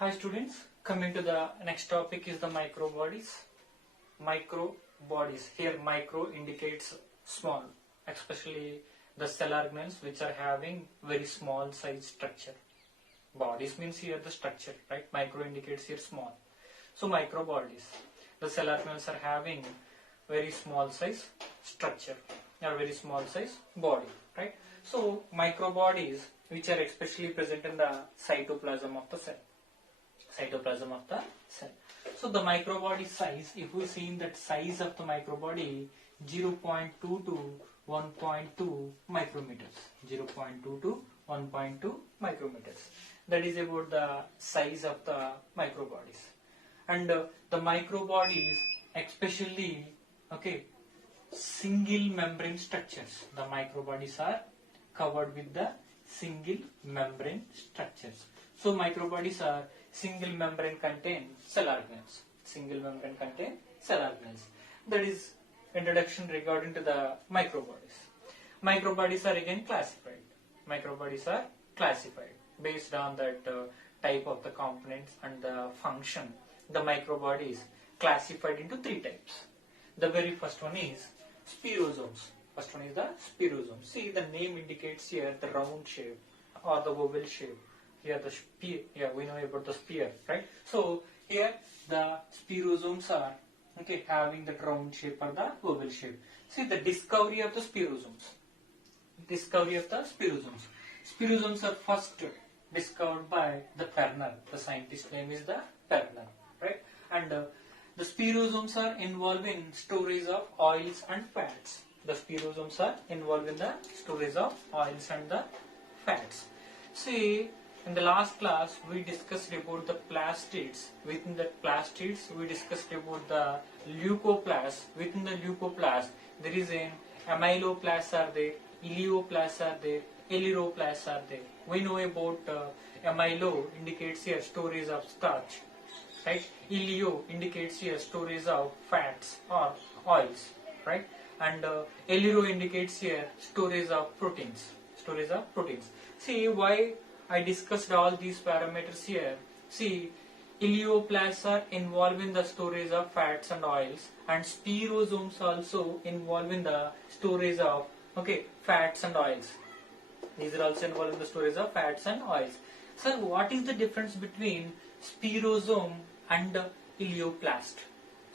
Hi students, coming to the next topic is the microbodies. Microbodies. Here micro indicates small, especially the cell organelles which are having very small size structure. Bodies means here the structure, right? Micro indicates here small. So microbodies. The cell organelles are having very small size structure or very small size body, right? So microbodies which are especially present in the cytoplasm of the cell. Cytoplasm of the cell. So the microbody size, if we see in that size of the microbody, 0.2 to 1.2 micrometers. 0.2 to 1.2 micrometers. That is about the size of the microbodies. And the microbodies, especially, single membrane structures. The microbodies are covered with the single membrane structures. So microbodies are single membrane contain cell organelles. Single membrane contain cell organelles. That is introduction regarding to the microbodies. Microbodies are again classified. Microbodies are classified based on that type of the components and the function. The microbodies classified into three types. The very first one is spirosomes. First one is the spirosomes. See, the name indicates here the round shape or the oval shape. Here the spear, we know about the spear, right? So here the spirosomes are having the round shape or the oval shape. See the discovery of the spirosomes. Discovery of the spirosomes. Spirosomes are first discovered by the Perner. The scientist name is the Perner, right? And the spirosomes are involved in storage of oils and fats. The spirosomes are involved in the storage of oils and the fats. See, in the last class, we discussed about the plastids. Within the plastids, we discussed about the leucoplasts. Within the leucoplasts, there is an amyloplasts are there, ileoplasts are there, erythroplasts are there. We know about amylo indicates here storage of starch, right? Ileo indicates here storage of fats or oils, right? And erythro indicates here storage of proteins. Storage of proteins. See why I discussed all these parameters here. See, ileoplasts are involved in the storage of fats and oils, and spirosomes also involved in the storage of fats and oils. These are also involved in the storage of fats and oils. Sir, what is the difference between spirosome and ileoplast?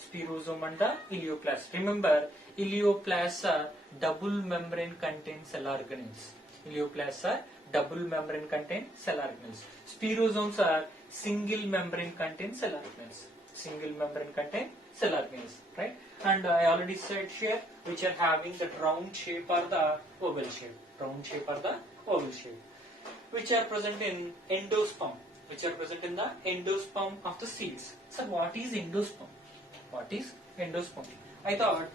Spirosome and the ileoplast. Remember, ileoplasts are double membrane contained cell organelles. Ileoplasts are double membrane contained cell organelles. Spirosomes are single membrane contained cell organelles. Single membrane contained cell organelles, right? And I already said here which are having the round shape or the oval shape. Round shape or the oval shape. Which are present in endosperm. Which are present in the endosperm of the seeds. So what is endosperm? What is endosperm? I thought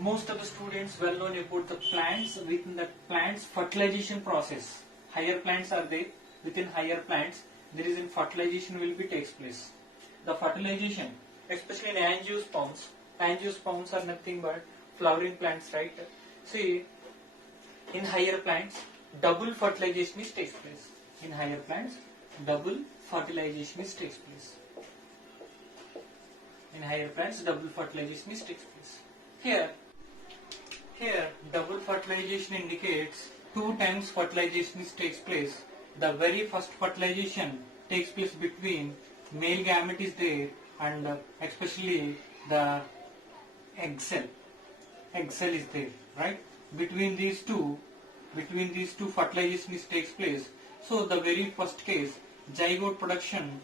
most of the students well known about the plants. Within the plants fertilization process. Higher plants are there. Within higher plants there is in fertilization will be takes place. The fertilization, especially in angiosperms. Angiosperms are nothing but flowering plants, right? See, in higher plants double fertilization is takes place. In higher plants double fertilization is takes place. In higher plants double fertilization is takes place. Here double fertilization indicates 2 times fertilization takes place. The very first fertilization takes place between male gamete is there and especially the egg cell. Egg cell is there, right? Between these two fertilization takes place. So the very first case, zygote production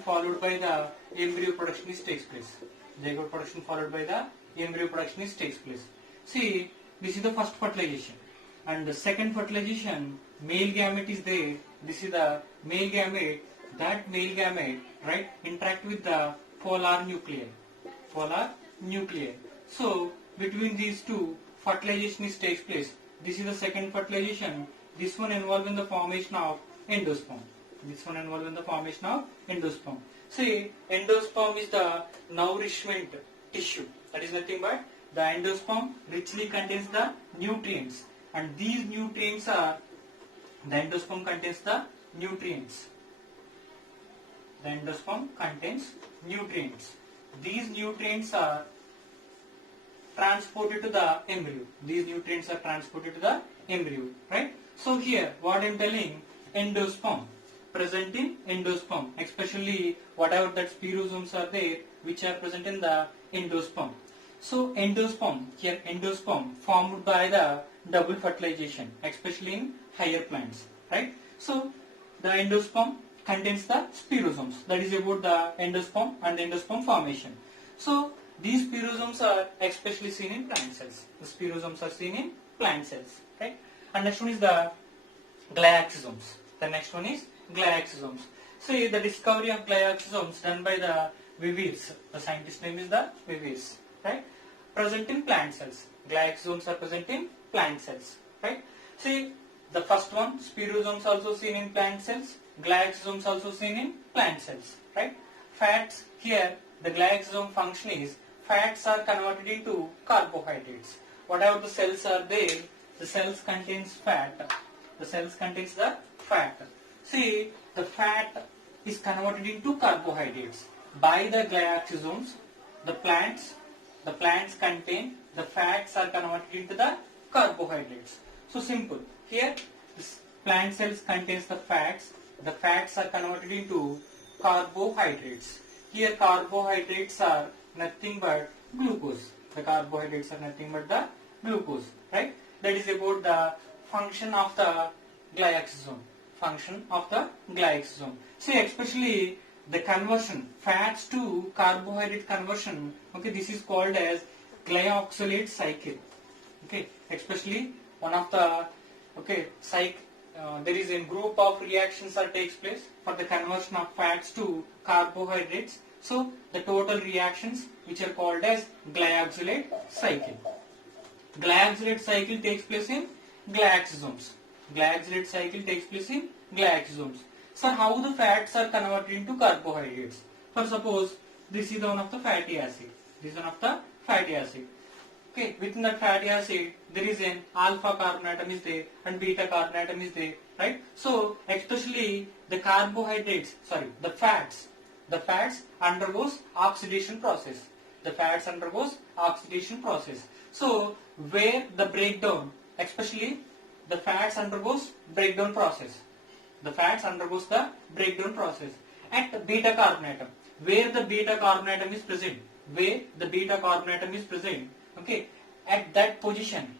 followed by the embryo production takes place. Zygote production followed by the embryo production takes place. See, this is the first fertilization. And the second fertilization, male gamete is there. This is the male gamete. That male gamete, right, interact with the polar nuclei. Polar nuclei. So, between these two, fertilization takes place. This is the second fertilization. This one involved in the formation of endosperm. This one involved in the formation of endosperm. See, endosperm is the nourishment tissue. That is nothing but the endosperm richly contains the nutrients, and these nutrients are the endosperm contains the nutrients. The endosperm contains nutrients. These nutrients are transported to the embryo. These nutrients are transported to the embryo, right? So here, what I am telling, endosperm, present in endosperm, especially whatever that spirosomes are there, which are present in the endosperm. So endosperm, here endosperm formed by the double fertilization, especially in higher plants, right? So the endosperm contains the spirosomes. That is about the endosperm and the endosperm formation. So these spirosomes are especially seen in plant cells. The spirosomes are seen in plant cells, right? And next one is the glyoxysomes. The next one is glyoxysomes. See, the discovery of glyoxysomes done by the Viviers. The scientist name is the Viviers, right? Present in plant cells. Glyoxysomes are present in plant cells, right? See, the first one, spirosomes also seen in plant cells. Glyoxysomes also seen in plant cells, right? Fats, here the glyoxysome function is fats are converted into carbohydrates. Whatever the cells are there, the cells contains fat. The cells contains the fat. See, the fat is converted into carbohydrates by the glyoxysomes. The plants contain the fats are converted into the carbohydrates. So simple. Here, this plant cells contains the fats. The fats are converted into carbohydrates. Here carbohydrates are nothing but glucose. The carbohydrates are nothing but the glucose, right? That is about the function of the glyoxysome. Function of the glyoxysome. See, especially the conversion, fats to carbohydrate conversion, okay, this is called as glyoxylate cycle. Okay, especially one of the, okay, there is a group of reactions that takes place for the conversion of fats to carbohydrates. So the total reactions which are called as glyoxylate cycle. Glyoxylate cycle takes place in glyoxysomes. Glyoxylate cycle takes place in glyoxysomes. So how the fats are converted into carbohydrates? For suppose this is one of the fatty acid. This is one of the fatty acid. Okay, within that fatty acid there is an alpha carbon atom is there and beta carbon atom is there, right? So especially the carbohydrates, the fats undergoes oxidation process. The fats undergoes oxidation process. So where the breakdown, especially the fats undergoes breakdown process. The fats undergoes the breakdown process at beta carbon atom. Where the beta carbon atom is present, okay, at that position,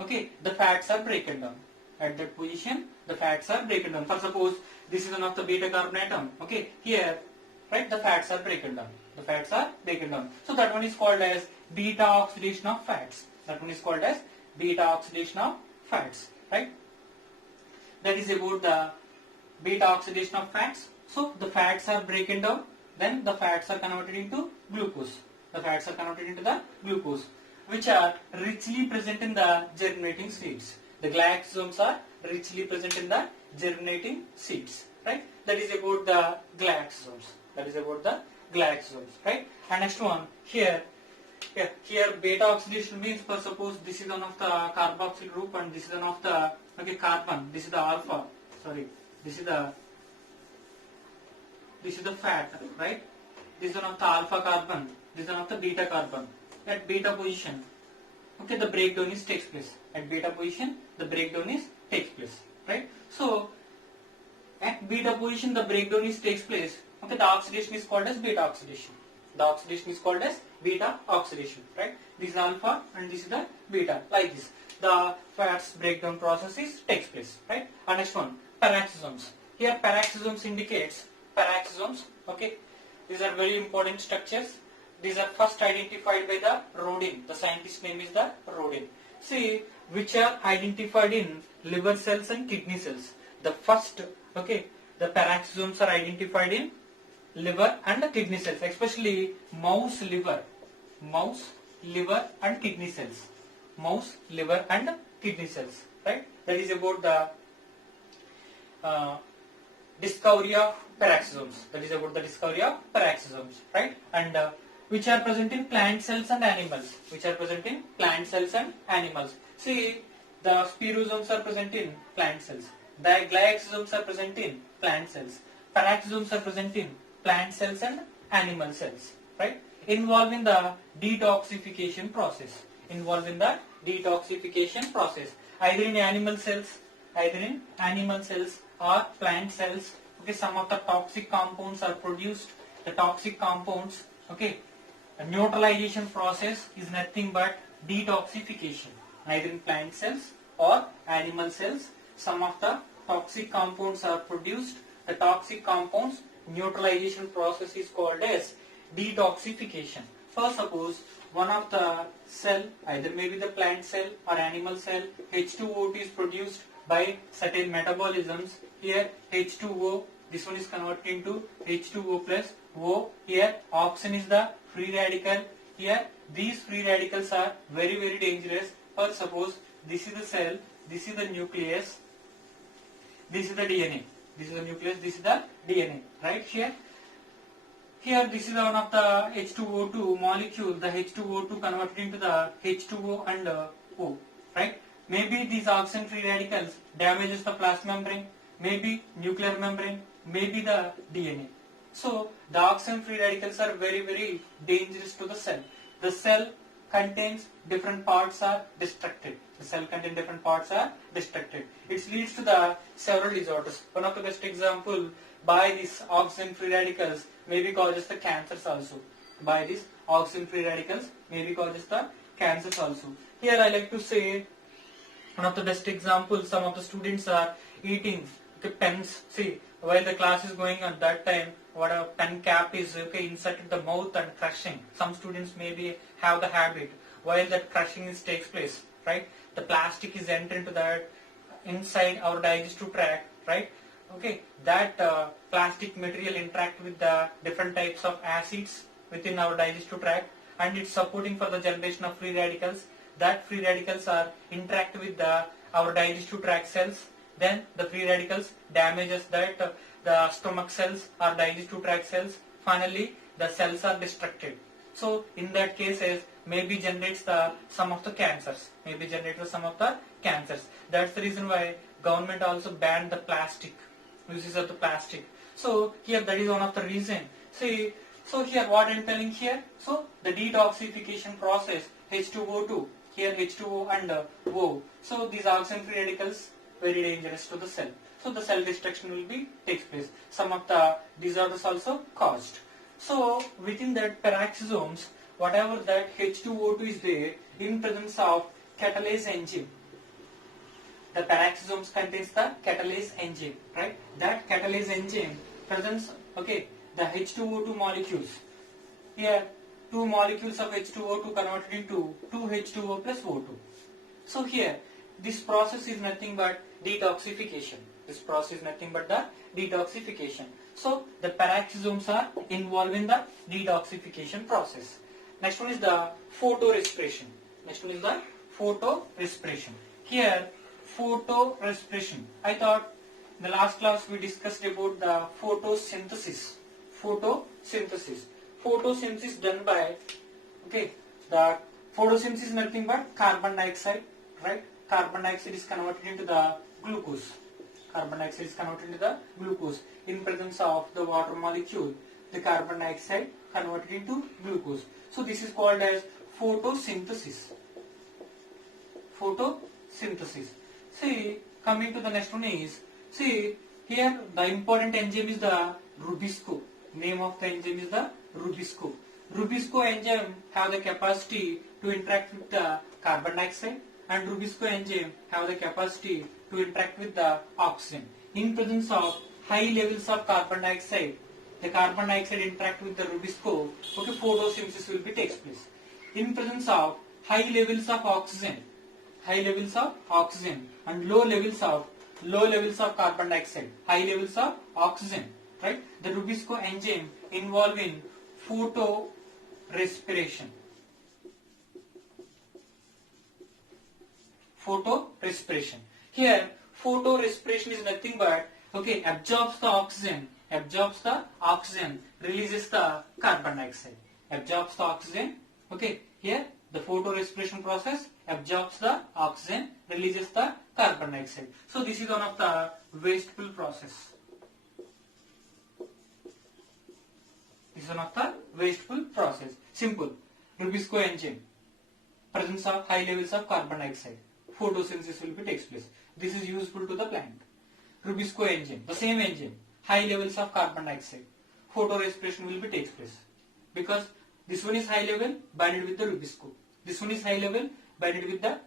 okay, the fats are broken down. At that position, the fats are broken down. For suppose this is one of the beta carbon atom, okay, here, right, the fats are broken down. So that one is called as beta oxidation of fats. Right? That is about the beta oxidation of fats. So the fats are broken down, then the fats are converted into glucose. Which are richly present in the germinating seeds. The glyoxysomes are richly present in the germinating seeds, right? That is about the glyoxysomes. Right? And next one, here beta oxidation means, for suppose this is one of the carboxyl group and this is one of the, okay, carbon, this is the alpha, this is the fat, right? This is one of the alpha carbon, this is one of the beta carbon. At beta position, okay, the breakdown takes place. Right? So at beta position the breakdown takes place. Okay, the oxidation is called as beta oxidation. Right? This is alpha and this is the beta, like this. The fats breakdown process takes place, right? And next one, peroxisomes. Here peroxisomes indicates okay, these are very important structures. These are first identified by the Rodin. The scientist name is the Rodin. See, which are identified in liver cells and kidney cells. The first, okay, the peroxisomes are identified in liver and kidney cells, especially mouse liver and kidney cells. Right? That is about the discovery of peroxisomes. Right? And which are present in plant cells and animals. See, the spirosomes are present in plant cells. The glyoxysomes are present in plant cells. peroxisomes are present in plant cells and animal cells, right? Involving the detoxification process. Involving the detoxification process. Either in animal cells or plant cells. Okay, some of the toxic compounds are produced. The toxic compounds, okay, a neutralization process is nothing but detoxification. Either in plant cells or animal cells, some of the toxic compounds are produced. The toxic compounds neutralization process is called as detoxification. For suppose one of the cell, either maybe the plant cell or animal cell, H2O2 is produced by certain metabolisms. Here H2O, this one is converted into H2O plus O. Here oxygen is the free radical. Here these free radicals are very, very dangerous. For suppose this is the cell, this is the nucleus, this is the DNA. This is the nucleus, this is the DNA. Right here. Here this is one of the H2O2 molecule, the H2O2 converted into the H2O and O. Right? Maybe these oxygen free radicals damages the plasma membrane, maybe nuclear membrane, maybe the DNA. So the oxygen free radicals are very, very dangerous to the cell. The cell contains different parts are destructed. The cell contains different parts are destructed. It leads to the several disorders. One of the best example, by these oxygen free radicals maybe causes the cancers also. By these oxygen free radicals maybe causes the cancers also. Here I like to say one of the best examples, some of the students are eating pens. See, while the class is going on, that time what a pen cap is inserted the mouth and crushing. Some students maybe have the habit while that crushing takes place, right? The plastic is entered into that inside our digestive tract, right? Okay, that plastic material interact with the different types of acids within our digestive tract, and it's supporting for the generation of free radicals. That free radicals are interact with our digestive tract cells. Then the free radicals damages that the stomach cells or digestive tract cells. Finally, the cells are destructed. So in that cases, maybe generates some of the cancers. Maybe generates some of the cancers. That's the reason why government also banned the plastic, uses of the plastic. So here that is one of the reason. See, so here what I'm telling here. So the detoxification process, H2O2. Here H2O and O. So these oxygen free radicals very dangerous to the cell. So the cell destruction will be takes place. Some of the disorders also caused. So within that peroxisomes, whatever that H2O2 is there in presence of catalase enzyme. The peroxisomes contains the catalase enzyme, right? That catalase enzyme presents the H2O2 molecules. Here 2 molecules of H2O2 converted into 2H2O plus O2. So here this process is nothing but detoxification. This process is nothing but the detoxification. So the peroxisomes are involved in the detoxification process. Next one is the photorespiration. Here photorespiration. I thought in the last class we discussed about the photosynthesis. Photosynthesis done by the photosynthesis is nothing but carbon dioxide, right? Carbon dioxide is converted into the glucose. In presence of the water molecule, the carbon dioxide converted into glucose. So this is called as photosynthesis. See, coming to the next one is, see here the important enzyme is the Rubisco. Name of the enzyme is the Rubisco. Rubisco enzyme have the capacity to interact with the carbon dioxide, and Rubisco enzyme have the capacity to interact with the oxygen. In presence of high levels of carbon dioxide, the carbon dioxide interact with the Rubisco, photosynthesis will be takes place. In presence of high levels of oxygen and low levels of carbon dioxide, high levels of oxygen, right? The Rubisco enzyme involved in photorespiration. Here photorespiration is nothing but absorbs the oxygen, releases the carbon dioxide. Absorbs the oxygen. Here the photorespiration process absorbs the oxygen, releases the carbon dioxide. So this is one of the wasteful process. This is one of the wasteful process. Simple. Rubisco engine. Presence of high levels of carbon dioxide. Photosynthesis will be takes place. This is useful to the plant. Rubisco engine. The same engine. High levels of carbon dioxide. Photorespiration will be takes place. Because this one is high level binded with the Rubisco. This one is high level binded with the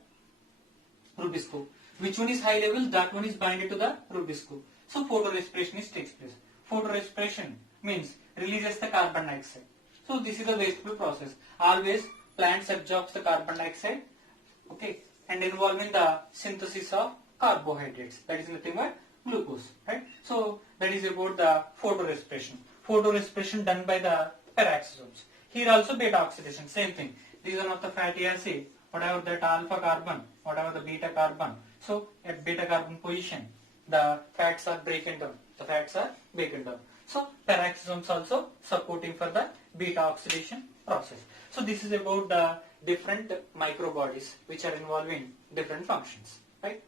Rubisco. Which one is high level? That one is binded to the Rubisco. So photorespiration is takes place. Photorespiration means releases the carbon dioxide. So this is a wasteful process. Always plants absorbs the carbon dioxide, okay, and involving the synthesis of carbohydrates. That is nothing but glucose, right? So that is about the photorespiration. Photorespiration done by the peroxisomes. Here also beta oxidation, same thing. These are not the fatty acid, whatever that alpha carbon, whatever the beta carbon. So at beta carbon position, the fats are broken down. The fats are broken down. So peroxisomes also supporting for the beta oxidation process. So this is about the different microbodies which are involving different functions, right?